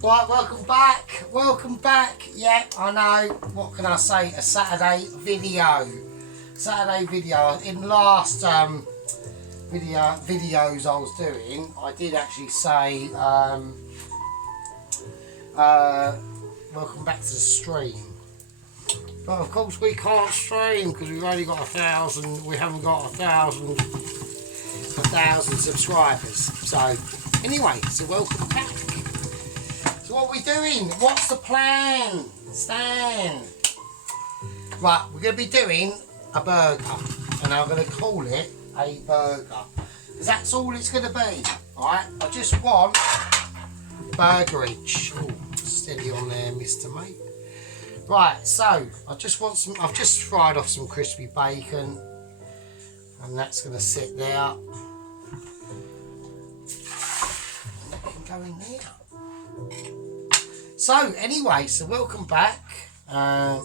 Right, welcome back. Welcome back. Yeah, I know. What can I say? A Saturday video. Saturday video. In the last videos I was doing, I did actually say welcome back to the stream. But of course we can't stream because we've only got 1,000. We haven't got 1,000 subscribers. So anyway, so welcome back. So what are we doing? What's the plan, Stan? Right, we're going to be doing a burger, and I'm going to call it a burger. That's all it's going to be. Alright, I just want burgerage. Oh, steady on there, Mr. Mate. Right, so I just want some. I've just fried off some crispy bacon, and that's going to sit there. That can go in there. So anyway, so welcome back. We're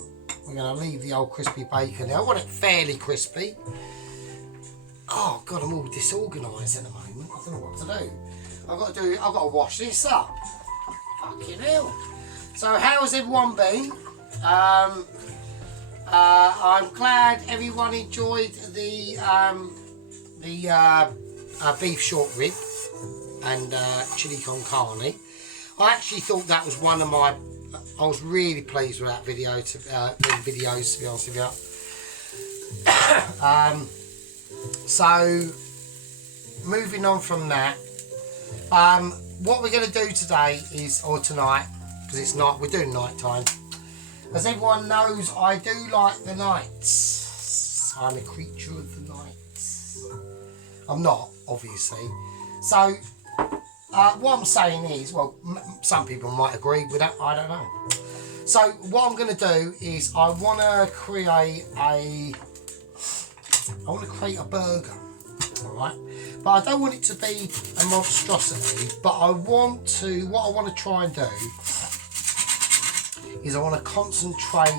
going to leave the old crispy bacon there. I want it fairly crispy. Oh God, I'm all disorganised at the moment. I don't know what to do. I've got to wash this up. Fucking hell. So how's everyone been? I'm glad everyone enjoyed the beef short rib and chili con carne. I actually thought that was one of my. I was really pleased with that video. Videos, to be honest with you. So moving on from that, what we're going to do today is, or tonight, because it's night. We're doing night time. As everyone knows, I do like the nights. I'm a creature of the nights. I'm not, obviously. So. What I'm saying is, well, some people might agree with that, I don't know. So what I'm going to do is I want to create a burger, all right? But I don't want it to be a monstrosity, but what I want to try and do is I want to concentrate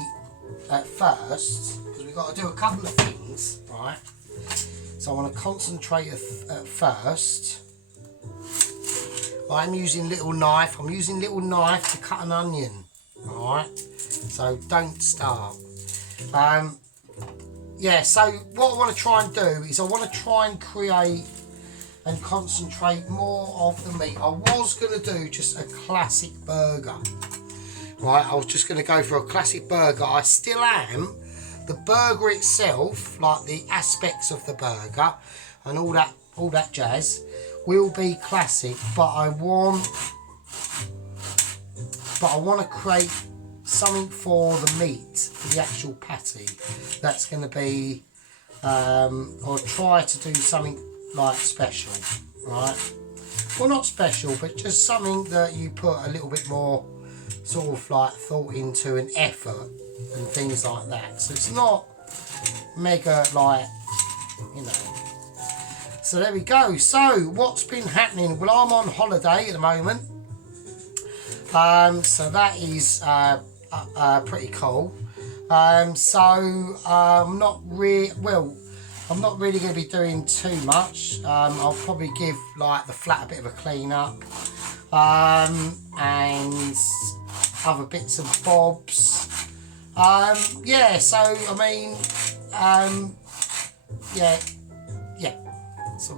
at first, because we've got to do a couple of things, right? So I want to concentrate at first. I'm using little knife. I'm using little knife to cut an onion. Alright? So don't start. Yeah, so what I want to try and do is I want to try and create and concentrate more of the meat. I was going to do just a classic burger. Right, I was just going to go for a classic burger. I still am. The burger itself, like the aspects of the burger and all that jazz, will be classic, but I want to create something for the meat, for the actual patty. That's going to be, or try to do something like special, right? Well, not special, but just something that you put a little bit more sort of like thought into and effort and things like that. So it's not mega like, you know. So there we go. So what's been happening? Well, I'm on holiday at the moment. So that is pretty cool. So I'm not really going to be doing too much. I'll probably give like the flat a bit of a clean up, and other bits and bobs. Yeah. So I mean, yeah. So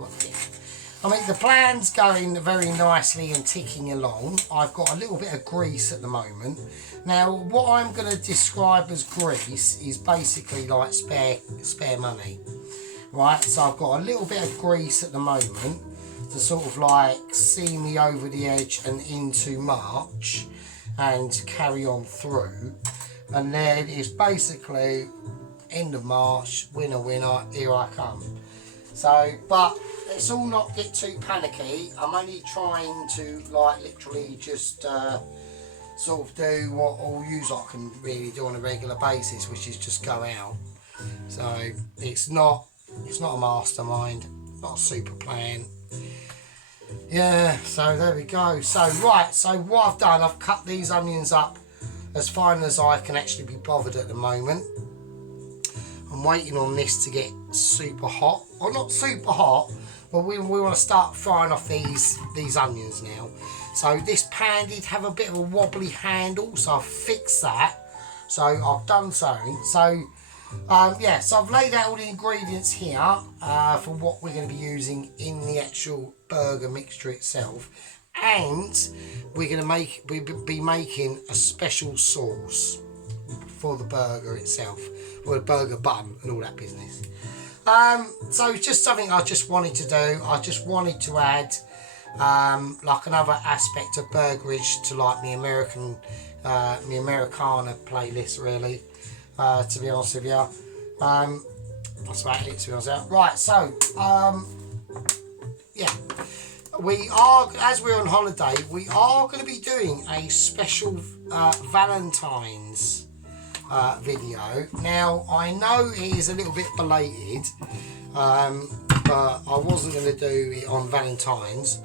I mean, the plan's going very nicely and ticking along. I've got a little bit of grease at the moment. Now, what I'm going to describe as grease is basically like spare money, right? So I've got a little bit of grease at the moment to sort of like see me over the edge and into March and carry on through. And then it's basically end of March, winner, here I come. So, but let's all not get too panicky. I'm only trying to like literally just sort of do what all yous lot can really do on a regular basis, which is just go out. So it's not a mastermind, not a super plan. Yeah, so there we go. So right, so what I've done, I've cut these onions up as fine as I can actually be bothered at the moment. I'm waiting on this to get super hot, or not super hot, but we want to start frying off these onions now. So this pan did have a bit of a wobbly handle, so I've fixed that. So I've done something. So yeah, so I've laid out all the ingredients here for what we're going to be using in the actual burger mixture itself, and we're going to be making a special sauce for the burger itself, or the burger bun and all that business. So it's just something I just wanted to do. I just wanted to add like another aspect of burgerage to like the Americana playlist, really, to be honest with you. That's about it, to be honest with you. Right, so yeah, we are, as we're on holiday, we are going to be doing a special Valentine's video. Now I know it is a little bit belated, but I wasn't going to do it on Valentine's,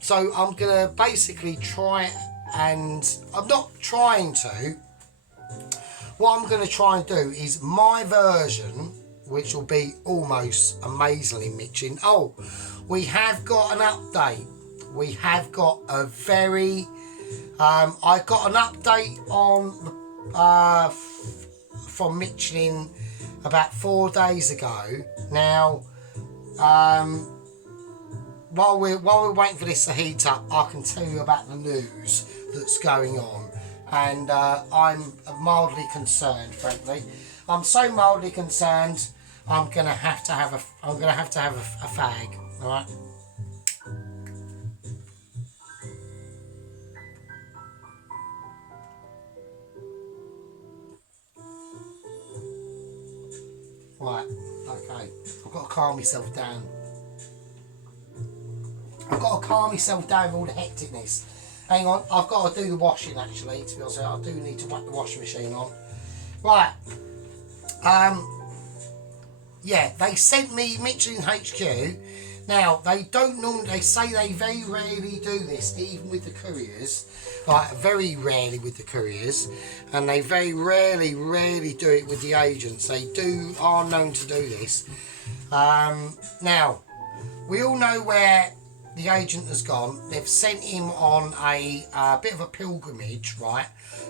so I'm going to basically try, and I'm not trying to, what I'm going to try and do is my version, which will be almost amazingly Mitchin. Oh, we have got an update. We have got a very I got an update on from Michelin about 4 days ago. Now, while we're waiting for this to heat up, I can tell you about the news that's going on, and I'm mildly concerned. Frankly, I'm so mildly concerned. I'm gonna have to have a fag. All right. Right, okay, I've got to calm myself down. I've got to calm myself down with all the hecticness. Hang on, I've got to do the washing actually, to be honest. I do need to whack the washing machine on. Right, yeah, they sent me Michelin HQ. Now, they don't normally, they say they very rarely do this, even with the couriers. Like, very rarely with the couriers. And they very rarely do it with the agents. They are known to do this. Now, we all know where the agent has gone. They've sent him on a bit of a pilgrimage, right,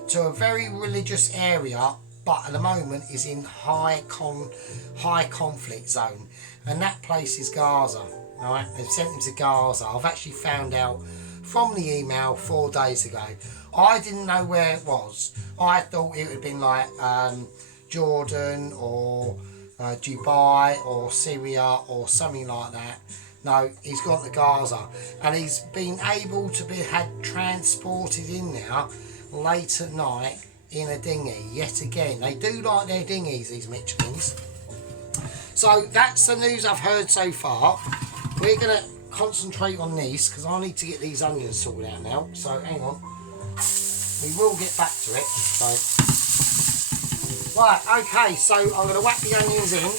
to a very religious area, but at the moment is in high conflict zone, and that place is Gaza. All right, they've sent him to Gaza. I've actually found out from the email 4 days ago. I didn't know where it was. I thought it would have been like Jordan or Dubai or Syria or something like that. No, he's gone to Gaza, and he's been able to be transported in there late at night in a dinghy. Yet again, they do like their dinghies, these Michelins. So that's the news I've heard so far. We're going to concentrate on these because I need to get these onions sorted out now. So hang on, we will get back to it. So right, okay, so I'm going to whack the onions in.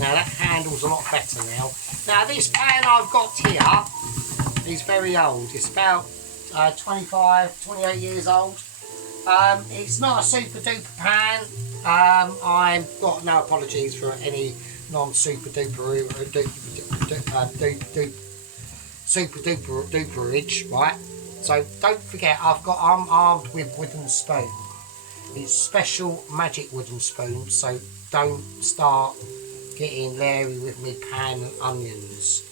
Now that handle's a lot better now. Now this pan I've got here is very old. It's about 25, 28 years old. It's not a super duper pan. I've got no apologies for any non-super duper duperage, right? So don't forget, I'm armed with wooden spoon. It's special magic wooden spoon, so don't start getting Larry with me pan and onions.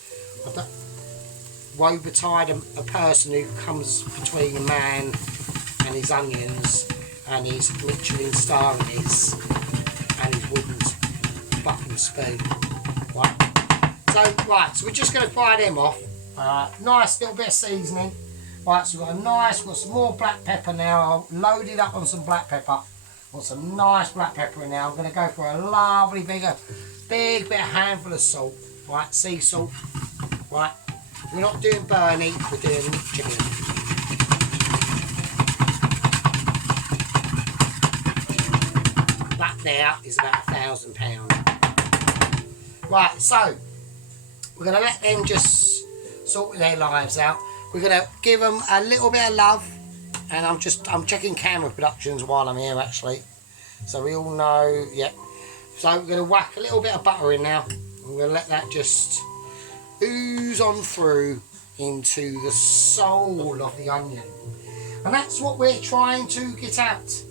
Woe betide a person who comes between a man and his onions and his Michelin star and his wooden button spoon. Right, so we're just going to fry them off. Nice little bit of seasoning. Right, so we've got some more black pepper now. I've loaded up on some black pepper. Got some nice black pepper in there. I'm going to go for a lovely big bit of handful of salt. Right, sea salt. Right, we're not doing Bernie, we're doing chicken. That there is about £1,000. Right, so we're going to let them just sort their lives out. We're going to give them a little bit of love, and I'm checking camera productions while I'm here actually, so we all know. Yep. So we're going to whack a little bit of butter in now. We're going to let that just ooze on through into the soul of the onion. And that's what we're trying to get at.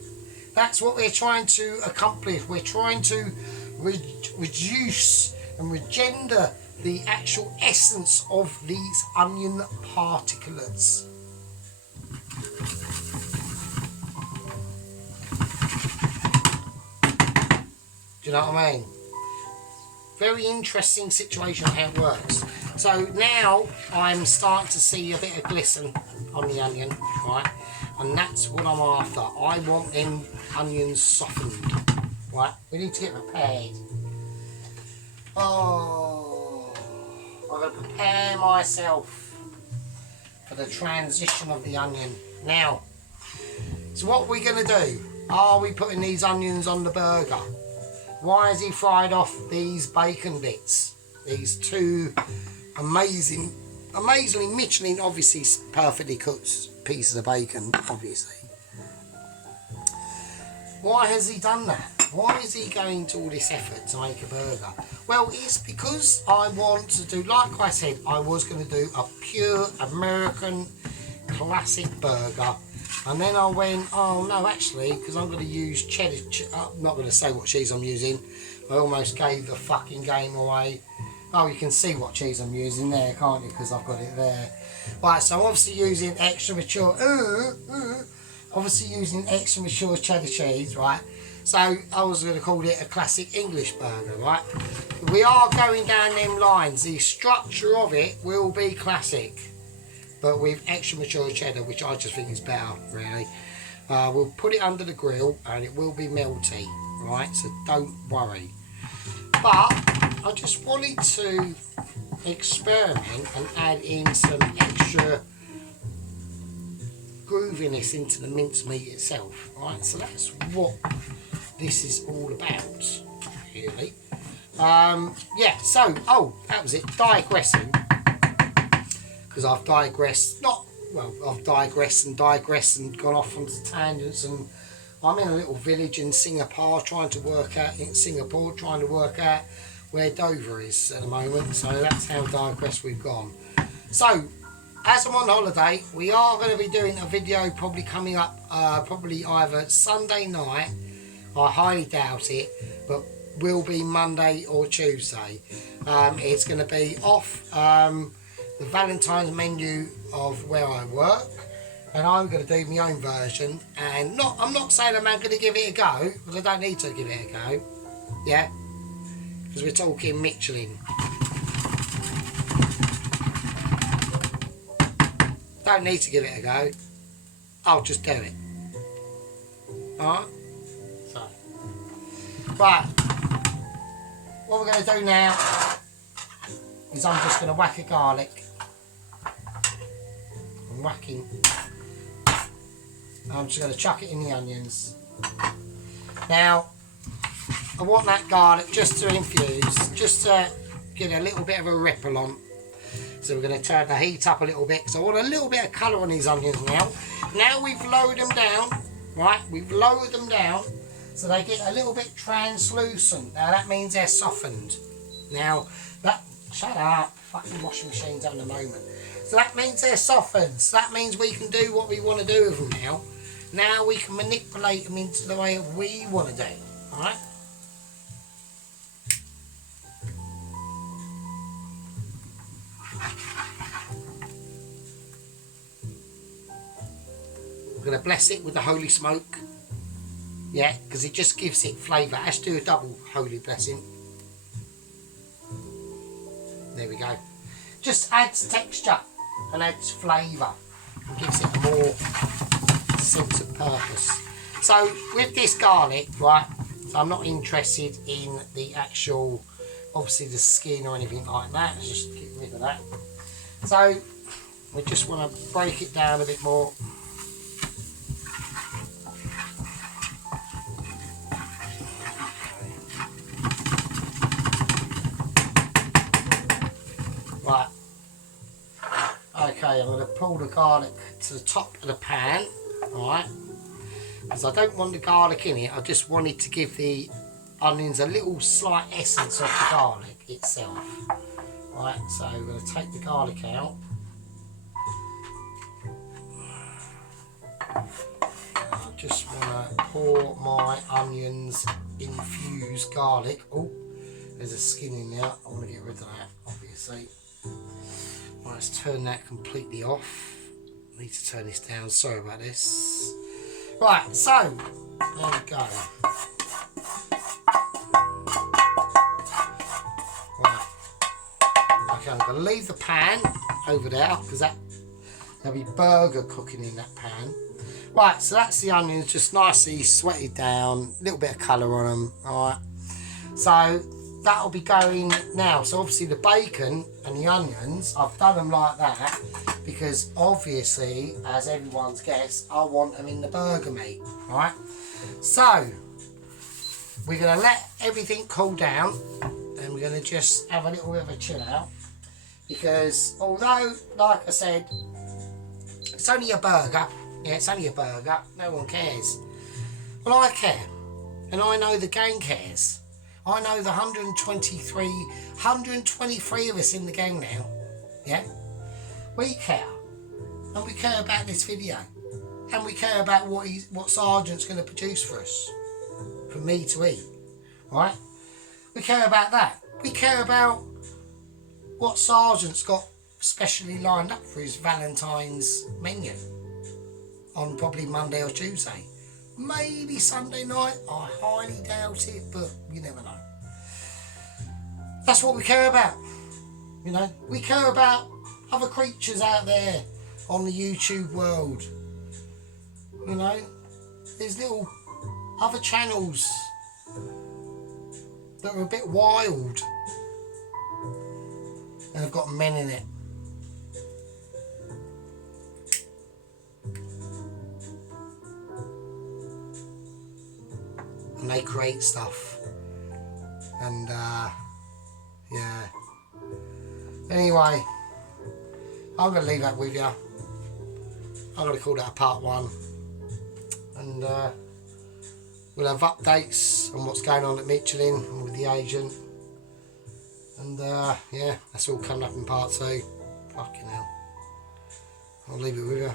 That's what we're trying to accomplish. We're trying to reduce and regender the actual essence of these onion particulates. Do you know what I mean? Very interesting situation how it works. So now I'm starting to see a bit of glisten on the onion, right? And that's what I'm after. I want them onions softened, right? We need to get prepared. Oh, I'm going to prepare myself for the transition of the onion. Now, so what are we going to do? Are we putting these onions on the burger? Why has he fried off these bacon bits? These two amazingly Michelin, obviously perfectly cooked pieces of bacon, obviously. Why has he done that? Why is he going to all this effort to make a burger? Well, it's because I want to do, like I said, I was going to do a pure American classic burger. And then I went, oh no, actually, because I'm going to use cheddar, I'm not going to say what cheese I'm using. I almost gave the fucking game away. Oh, you can see what cheese I'm using there, can't you? Because I've got it there. Right, so I'm obviously using extra mature, obviously using extra mature cheddar cheese, right? So I was going to call it a classic English burger, right? We are going down them lines. The structure of it will be classic, but with extra mature cheddar, which I just think is better, really. We'll put it under the grill and it will be melty, right? So don't worry. But I just wanted to experiment and add in some extra grooviness into the mincemeat itself, right? So that's what this is all about, really. Yeah, so, oh, that was it, digressing. Because I've digressed, I've digressed and gone off onto tangents, and I'm in a little village in Singapore trying to work out where Dover is at the moment. So that's how digressed we've gone. So as I'm on holiday, we are going to be doing a video probably coming up, probably either Sunday night, I highly doubt it, but will be Monday or Tuesday. It's going to be off the Valentine's menu of where I work, and I'm going to do my own version. And I'm not saying I'm going to give it a go, because I don't need to give it a go, yeah, because we're talking Michelin. Don't need to give it a go, I'll just do it. Alright, so right, what we're going to do now is I'm just going to whack a garlic. I'm whacking. I'm just going to chuck it in the onions. Now, I want that garlic just to infuse, just to get a little bit of a ripple on. So we're going to turn the heat up a little bit, because I want a little bit of colour on these onions now. Now we've lowered them down, right? We've lowered them down so they get a little bit translucent. Now that means they're softened. Now, shut up, fucking washing machine's having a moment. So that means they're softened. So that means we can do what we want to do with them now. Now we can manipulate them into the way we want to do, alright? We're going to bless it with the holy smoke. Yeah, because it just gives it flavour. Let's do a double holy blessing. There we go. Just adds texture and adds flavour and gives it a more sense of purpose. So with this garlic, right, so I'm not interested in the actual, obviously the skin or anything like that. Let's just get rid of that. So we just want to break it down a bit more. Right, okay, I'm going to pull the garlic to the top of the pan, alright, because I don't want the garlic in it, I just wanted to give the onions a little slight essence of the garlic itself, Right, so we're going to take the garlic out. I just want to pour my onions, infused garlic. Oh, there's a skin in there. I want to get rid of that, obviously. Right, let's turn that completely off. I need to turn this down. Sorry about this. Right, so there we go. Right. Okay, I'm going to leave the pan over there because there'll be burger cooking in that pan. Right, so that's the onions just nicely sweated down, a little bit of colour on them. Alright, so that'll be going now. So obviously the bacon and the onions, I've done them like that because obviously, as everyone's guessed, I want them in the burger meat. Alright, so we're going to let everything cool down and we're going to just have a little bit of a chill out because although, like I said, it's only a burger. Yeah, it's only a burger. No one cares. Well, I care. And I know the gang cares. I know the 123 of us in the gang now. Yeah? We care. And we care about this video. And we care about what Sergeant's going to produce for us. For me to eat. Right? We care about that. We care about what Sergeant's got specially lined up for his Valentine's menu. On probably Monday or Tuesday. Maybe Sunday night. I highly doubt it, but you never know. That's what we care about. You know, we care about other creatures out there on the YouTube world. You know, there's little other channels that are a bit wild and have got men in it. And they create stuff. And yeah. Anyway, I'm going to leave that with you. I'm going to call that a part 1. And we'll have updates on what's going on at Michelin and with the agent. And yeah, that's all coming up in part 2. Fucking hell. I'll leave it with you.